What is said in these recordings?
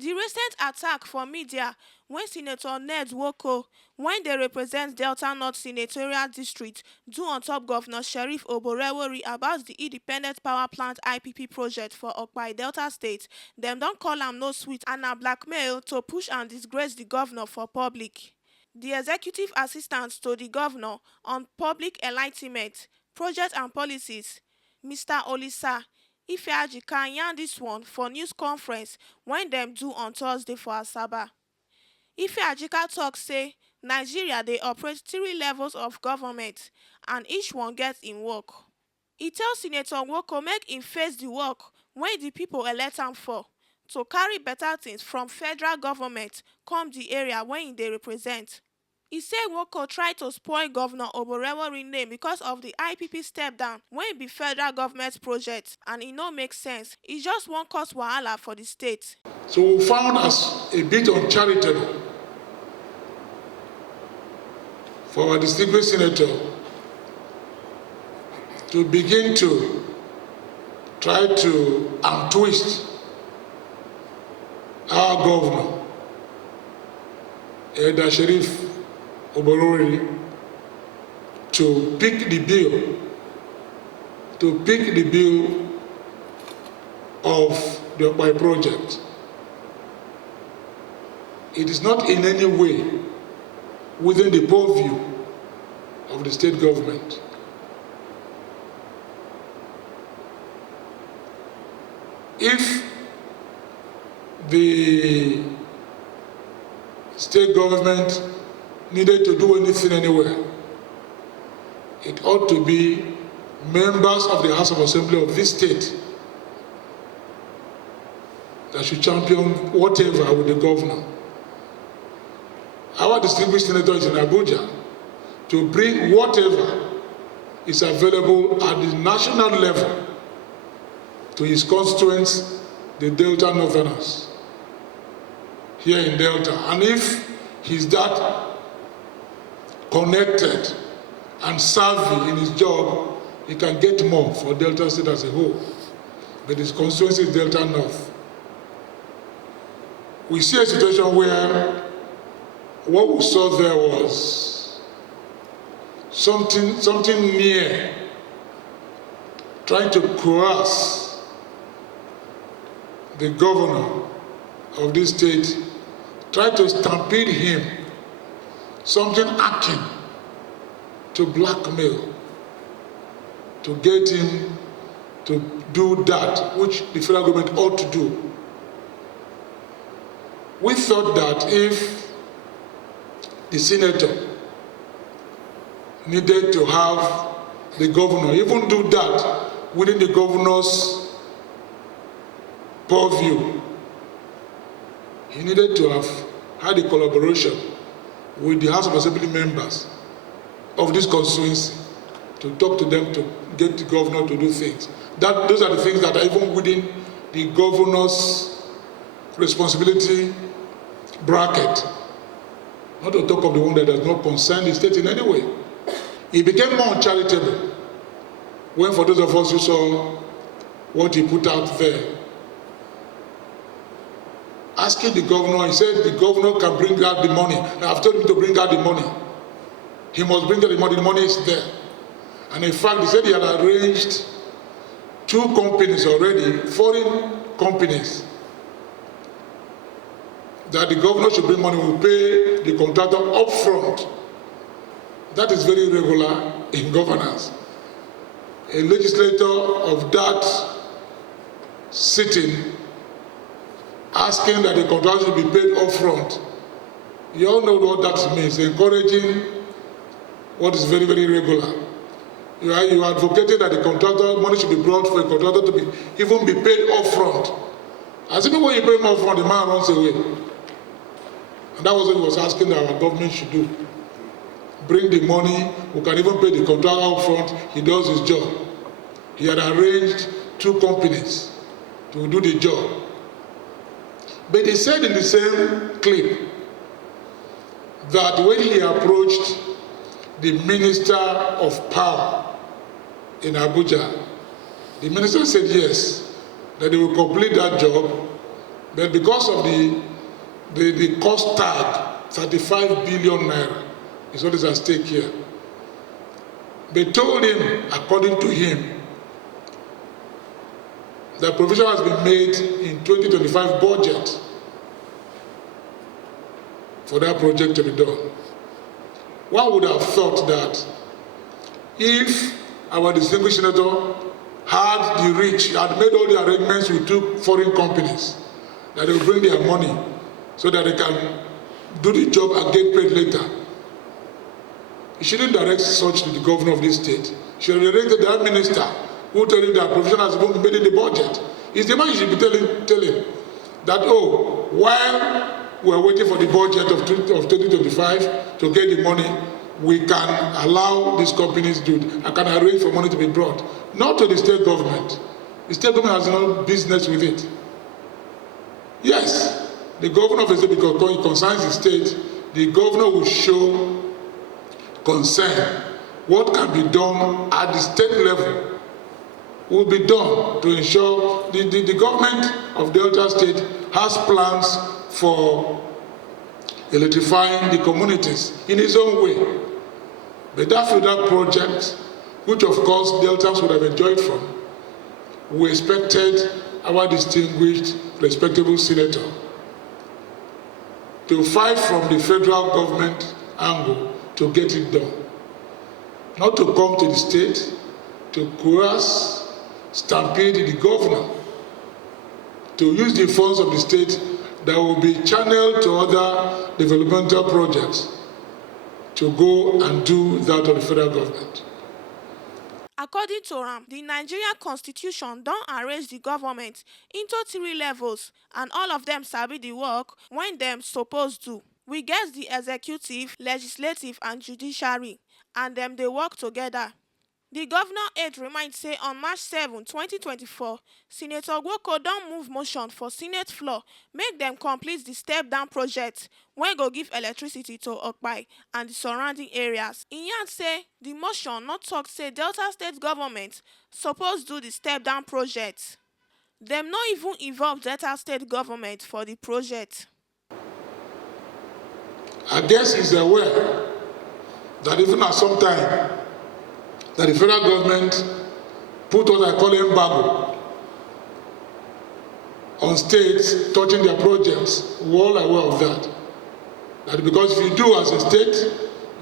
The recent attack for media when Senator Nwoko, when they represent Delta North Senatorial District, do on top Governor Sheriff Oborevwori about the Independent Power Plant IPP project for Okpai Delta State, them don't call am no sweet and na blackmail to push and disgrace the governor for public. The executive assistant to the governor on public enlightenment, project and policies, Mr. Olisa Ifeajika yarn dis one for news conference when dem do on Thursday for Asaba. Ifeajika tok say Nigeria dey operate 3 levels of government and each one get im work. E tell Senator Nwoko make im face the work wey the people elect am for, to carry better things from federal government come the area wey im dey represent. E say Nwoko try to spoil Governor Oborevwori name because of the IPP step down wey be federal government project and e no make sense. E just wan cause wahala for the state. So we found as a bit uncharitable for our distinguished senator to begin to try to untwist our governor, Elder Sheriff Oborevwori, to pick the bill of the Okpai project. It is not in any way within the purview of the state government. If the state government needed to do anything anywhere, it ought to be members of the House of Assembly of this state that should champion whatever with the governor. Our distinguished senator is in Abuja to bring whatever is available at the national level to his constituents, the Delta Northerners, here in Delta. And if he's that connected and savvy in his job, he can get more for Delta State as a whole. But his constituency is Delta North. We see a situation where what we saw there was something near trying to coerce the governor of this state, try to stampede him, something akin to blackmail, to get him to do that which the federal government ought to do. We thought that if the senator needed to have the governor even do that within the governor's purview, he needed to have had a collaboration with the House of Assembly members of this constituency to talk to them to get the governor to do things. Those are the things that are even within the governor's responsibility bracket, not to talk of the one that does not concern the state in any way. He became more uncharitable when, for those of us who saw what he put out there, asking the governor, he said the governor can bring out the money. I've told him to bring out the money. He must bring out the money is there. And in fact, he said he had arranged 2 companies already, foreign companies, that the governor should bring money, will pay the contractor up front. That is very regular in governance. A legislator of that sitting asking that the contractor should be paid up front. You all know what that means, encouraging what is very, very regular. You are advocating that the contractor, money should be brought for a contractor to be even be paid up front. As if when you pay him up front, the man runs away. And that was what he was asking that our government should do. Bring the money, we can even pay the contractor up front, he does his job. He had arranged 2 companies to do the job. But he said in the same clip that when he approached the Minister of Power in Abuja, the minister said yes, that they will complete that job But because of the cost tag, 35 billion naira is what is at stake here. They told him, according to him, that provision has been made in 2025 budget for that project to be done. One would have thought that if our distinguished senator had the reach, had made all the arrangements with two foreign companies, that they will bring their money so that they can do the job and get paid later. He shouldn't direct such to the governor of this state. He should direct to that minister who told him that provision has been made in the budget. It's the man you should be telling that, oh, while we're waiting for the budget of 2025 to get the money, we can allow these companies to do it. I can arrange for money to be brought. Not to the state government. The state government has no business with it. Yes, the governor of the state, because it concerns the state, the governor will show concern. What can be done at the state level will be done to ensure the government of Delta State has plans for electrifying the communities in its own way. But that federal project, which of course Deltans would have enjoyed from, we expected our distinguished, respectable senator to fight from the federal government angle to get it done. Not to come to the state, to coerce, stampede the governor, to use the funds of the state that will be channeled to other developmental projects to go and do that of the federal government. According to am, the Nigeria Constitution don arrange the government into 3 levels, and all of them sabi the work when dem suppose do. We get the executive, legislative and judiciary, and dem dey work together. The governor aide remind say on March 7, 2024, Senator Nwoko don move motion for Senate floor make dem complete the step-down project wey go give electricity to Okpai and the surrounding areas. E yarn say the motion no tok say Delta State government suppose do the step-down project. Dem no even involve Delta State government for the project. I guess he's aware that even at some time that the federal government put what I call embargo on states touching their projects. We're all aware of that. That because if you do as a state,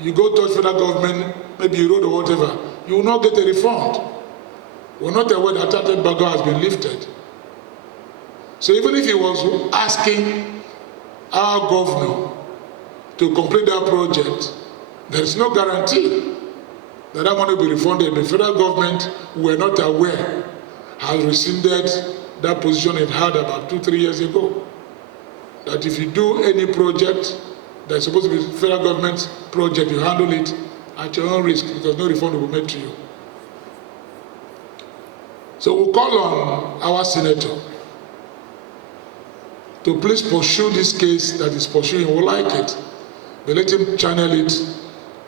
you go touch federal government, maybe you road or whatever, you will not get a refund. We're not aware that that embargo has been lifted. So even if he was asking our governor to complete that project, there is no guarantee that that money will be refunded. The federal government, were not aware, has rescinded that position it had about 2-3 years ago. That if you do any project that's supposed to be federal government's project, you handle it at your own risk because no refund will be made to you. So we'll call on our senator to please pursue this case that is pursuing. We like it, but let him channel it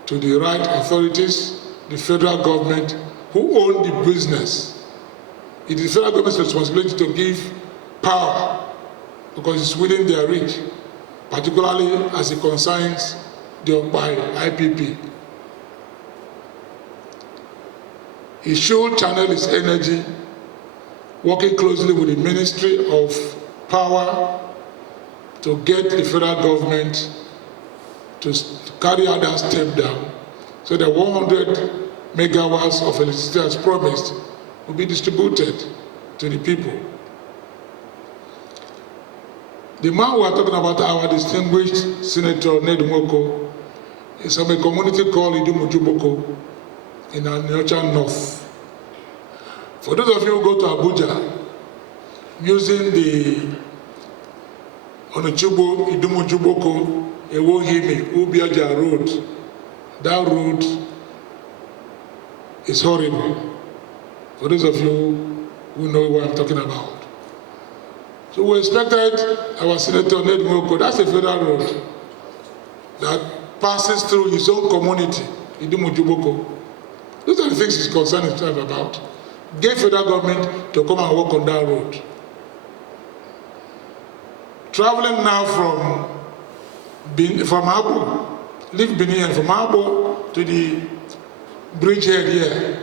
to the right authorities, the federal government, who own the business. It is the federal government's responsibility to give power because it's within their reach, particularly as it concerns the Okpai IPP. He should channel his energy working closely with the Ministry of Power to get the federal government to carry out that step down so that 100 megawatts of electricity as promised will be distributed to the people. The man we are talking about, our distinguished Senator Nwoko, is from a community called Idumujuboko in Aniocha North. For those of you who go to Abuja using the Onuchubo Idumujuboko Ewohimi Ubiaja road, that road is horrible. For those of you who know what I'm talking about. So we expected our Senator Nwoko, that's a federal road that passes through his own community, Idumujuboko. Those are the things he's concerned himself about. Get federal government to come and work on that road. Traveling now from Abo, leave Benin and from Abo to the bridgehead here,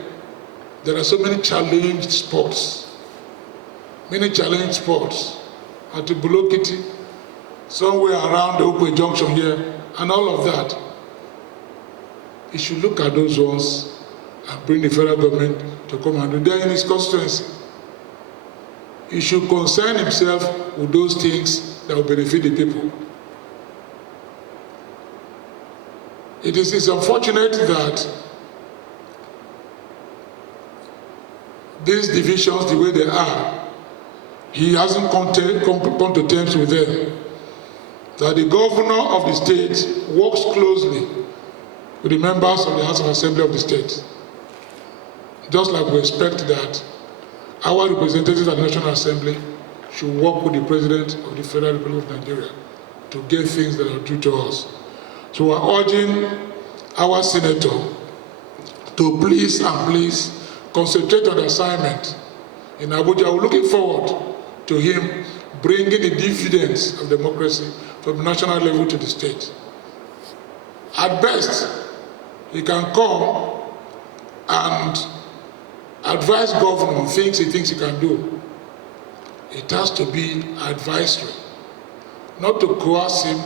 there are so many challenged spots. Many challenged spots at the Bulokiti, somewhere around the Okpai junction here, and all of that. He should look at those ones and bring the federal government to come and do that in his constituency. He should concern himself with those things that will benefit the people. It is unfortunate that these divisions, the way they are, he hasn't come to terms with them. That the governor of the state works closely with the members of the House of Assembly of the state. Just like we expect that our representatives at the National Assembly should work with the President of the Federal Republic of Nigeria to get things that are due to us. So we're urging our senator to please concentrate on the assignment in Abuja. We're looking forward to him bringing the dividends of democracy from the national level to the state. At best, he can come and advise governor on things he thinks he can do. It has to be advisory, not to coerce him,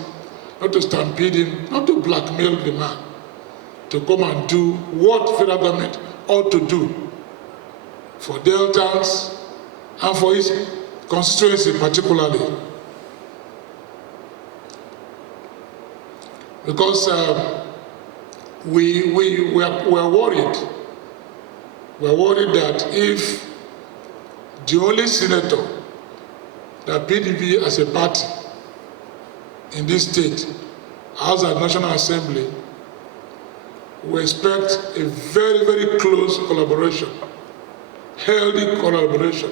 not to stampede him, not to blackmail the man, to come and do what federal government ought to do for Deltans and for his constituency particularly. Because we're worried. We're worried that if the only senator that PDP as a party in this state has a National Assembly, we expect a very, very close collaboration, healthy collaboration,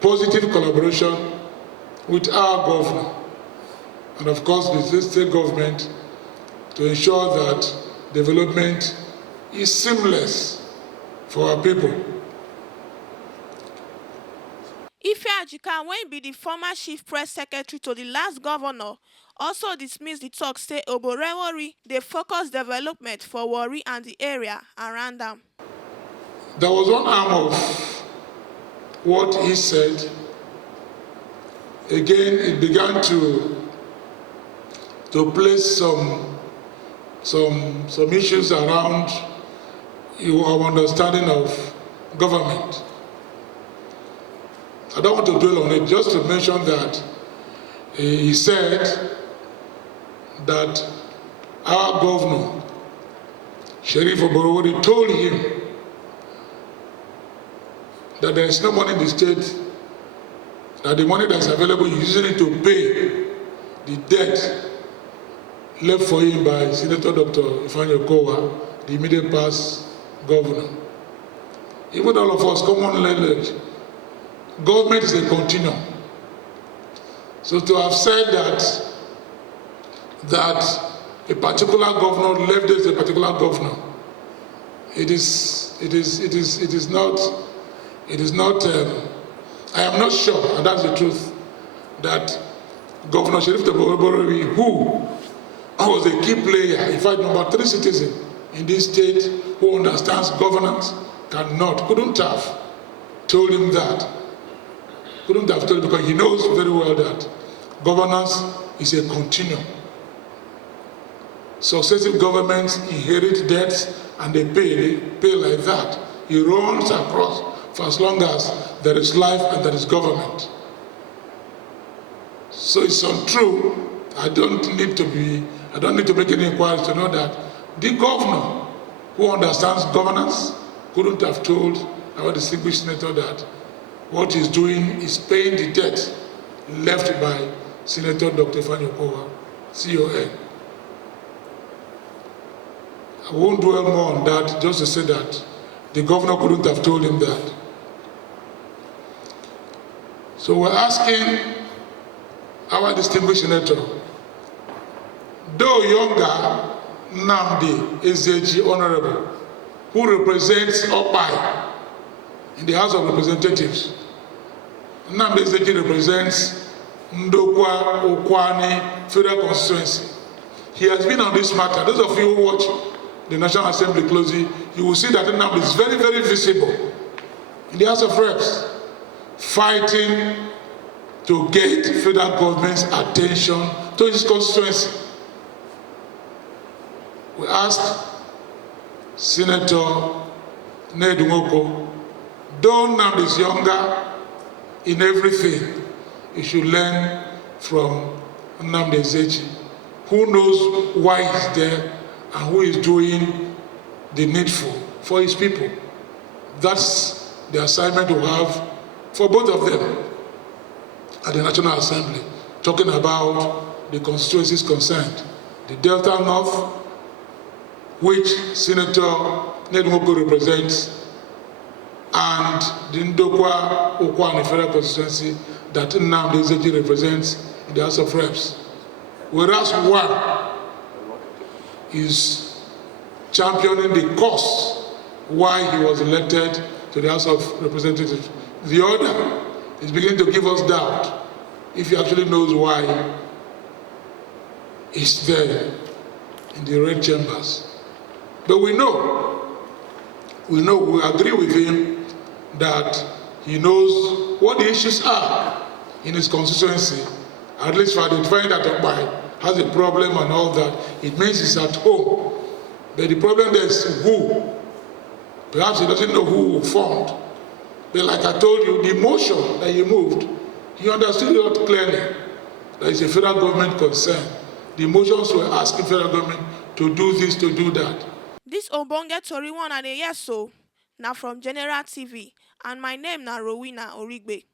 positive collaboration with our governor and of course the state government to ensure that development is seamless for our people. Ifeajika, when be the former chief press secretary to the last governor, also dismissed the talk say Oborevwori dey focus development for Warri and the area around them. There was one arm of what he said. Again, it began to place some issues around our understanding of government. I don't want to dwell on it, just to mention that he said that our governor, Sheriff Oborevwori, told him that there is no money in the state, that the money that's available is using it to pay the debt left for him by Senator Dr. Ifeajika, the immediate past governor. Even all of us, common language, government is a continuum. So to have said that a particular governor left this a particular governor, it is not. I am not sure, and that's the truth, that Governor Sheriff Oborevwori, who was a key player, in fact, number 3 citizen in this state who understands governance, couldn't have told him that. Couldn't have told him, because he knows very well that governance is a continuum. Successive governments inherit debts and they pay like that. It runs across for as long as there is life and there is government. So it's untrue. I don't need to make any inquiries to know that the governor who understands governance couldn't have told our distinguished senator that what he's doing is paying the debt left by Senator Dr. Ifeajika, CON. I won't dwell more on that, just to say that the governor couldn't have told him that. So we're asking our distinguished senator, though younger, Nnamdi Ezeji Honorable, who represents Okpai in the House of Representatives. Nnamdi Ezeji represents Ndokwa Okwani Federal Constituency. He has been on this matter. Those of you who watch the National Assembly closely, you will see that Nnamdi is very, very visible in the House of Reps, fighting to get federal government's attention to his constituency. We asked Senator Nwoko, though Nnamdi is younger in everything, you should learn from Nnamdi Ezechi, who knows why he's there and who is doing the needful for his people. That's the assignment we have for both of them at the National Assembly, talking about the constituencies concerned. The Delta North, which Senator Nwoko represents, and the Ndokwa Okwani Federal Constituency that Nnamdi Ezechi represents in the House of Reps. Whereas one is championing the cause why he was elected to the House of Representatives. The other is beginning to give us doubt if he actually knows why he's there in the red chambers. But we agree with him that he knows what the issues are in his constituency. At least for identifying that Okpai has a problem and all that, it means he's at home. But the problem there is who. Perhaps he doesn't know who formed. But like I told you, the motion that he moved, he understood it clearly. That it's a federal government concern. The motions were asking federal government to do this, to do that. This Obonge Tori one and a yes so. Now from General TV. And my name na Rowena Origbe.